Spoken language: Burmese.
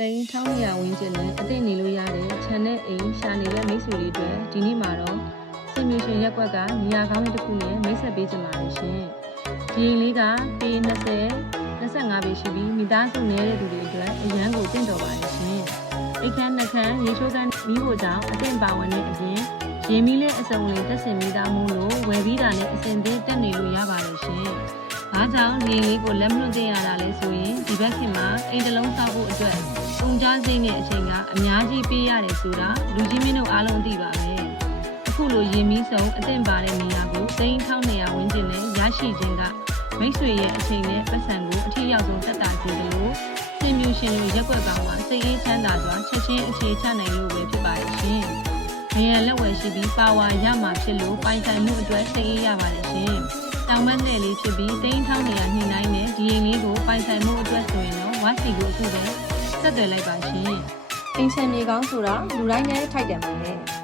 တိန်ထောင်းရဝင်းကျင်နဲ့အသိနေလို့ရတဲ့ခြံနဲ့အိမ်ရှာနေတဲ့မိတ်ဆွေတွေအတွက်ဒီနေ့မှာတော့စင်မြူရှင်ရက်ကွက်ကနေရာကောင်းတစ်ခုနဲ့မိတ်ဆက်ပေးကြပါမယ်ရှင်။ဒီအိမ်လေးကပေ20-25ပေရှိပြီးမိသားစုနေတဲ့သူတွေအတွက်အရန်ကိုတင့်တော်ပါတယ်ရှင်။အိတ်ခမ်းနှက်ခမ်းရေချိုးခမ်းမီးဖို့ကြောင့်အသင့်ပါဝင်တဲ့အပြင်ရေမီးလေးအစုံလေးတက်ဆင်မိသားမှုလို့ဝယ်ပြီးတာနဲ့အစင်သေးတက်နေလို့ရပါတယ်ရှင်။ဘာကြောင့်ဒီအိမ်လေးကိုလက်မလွတ်တင်ရတာလဲဆိုရင်ဒီဘက်ခင်မှာအိမ်တစ်လုံးဆောက်ဖို့အတွက်ကုန်ကြစိမ့်တဲ့အချိန်ကအများကြီးပေးရတယ်ဆိုတာလူကြီးမင်းတို့အားလုံးသိပါပဲအခုလိုရင်းမီးဆုံးအသင့်ပါတဲ့နေရာကို1200ဝန်းကျင်နဲ့ရရှိခြင်းကမိတ်ဆွေရဲ့အချိန်နဲ့ပတ်စံကိုအထည်ရောက်ဆုံးတက်တာစီလို့စင်မြူရှင်တို့ရက်ွက်ကောင်မှာစိတ်အေးချမ်းသာစွာချက်ချင်းအခြေချနိုင်လို့ပဲဖြစ်ပါတယ်ရှင်။နေရလက်ဝယ်ရှိပြီးပါဝါရမှာဖြစ်လို့ပိုင်ဆိုင်မှုအတွက်စိတ်အေးရပါတယ်ရှင်။တောင်ဘက်နဲ့လေးဖြစ်ပြီး1200ညှိနှိုင်းနဲ့ဒီအိမ်လေးကိုပိုင်ဆိုင်မှုအတွက်ဆိုရင်တော့ဝါစီကိုအခုပဲဆက်သွယ်လိုက်ပါရှင်။အင်းချင်မြေကောင်းဆိုတာလူတိုင်းနဲ့ထိုက်တယ်မှာလေ။